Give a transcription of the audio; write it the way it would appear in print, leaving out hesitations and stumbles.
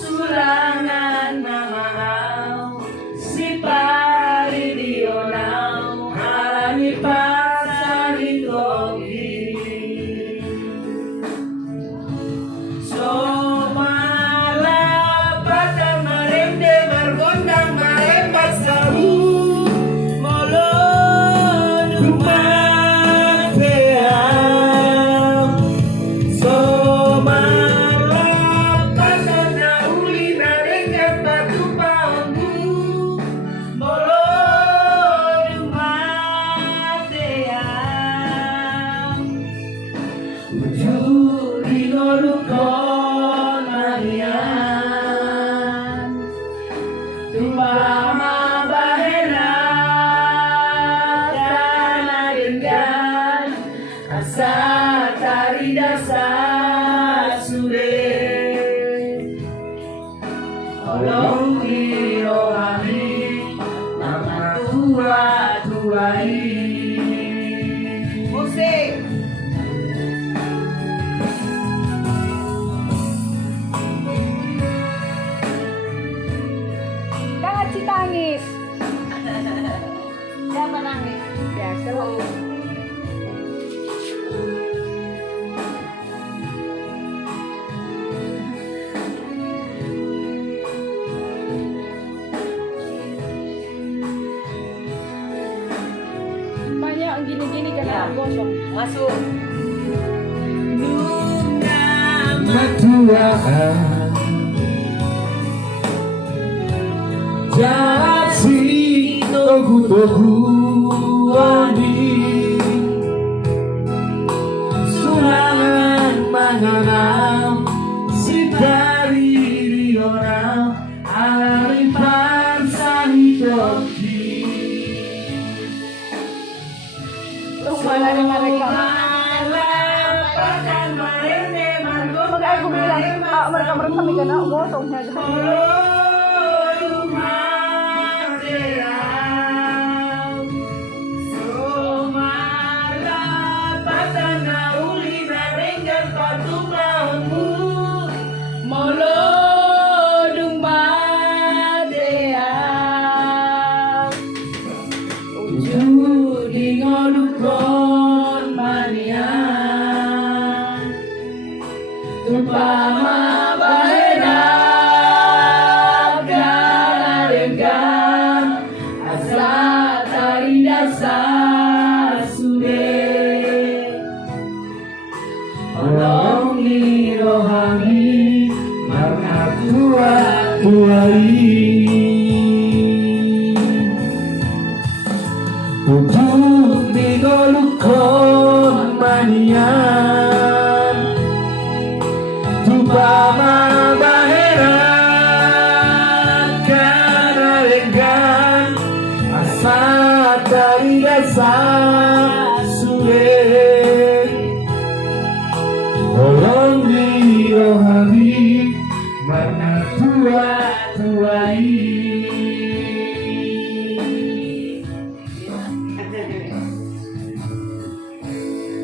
Sulangan mamau si paridionau alami pasari togi somala pada marende margondang marempat sabu molo dumateam somala pada nauli narengan batu paundu molo dumateam ujuri ngolukon marian tumpama bahena kana dengan asa tari dasa sure tolong dirohani nama tua-tuai musik. Jangan citangis. Siapa nangis? Biasa lah. Banyak yang gini-gini kan gosong. Masuk. Matuaan Jasi togu-toguani Sulangan manganam Sitari rionam Alipan sahitoki Mana nih mereka? Maka aku bilang, mereka mikirnya gosongnya. Tumpama bahena kana dengan asa tari dasa sure tolong dirohani marna tua-tuai untuk digolukon manian tumpama bahena kana dengan asa tari dasa sure tolong dirohani marna tua-tuai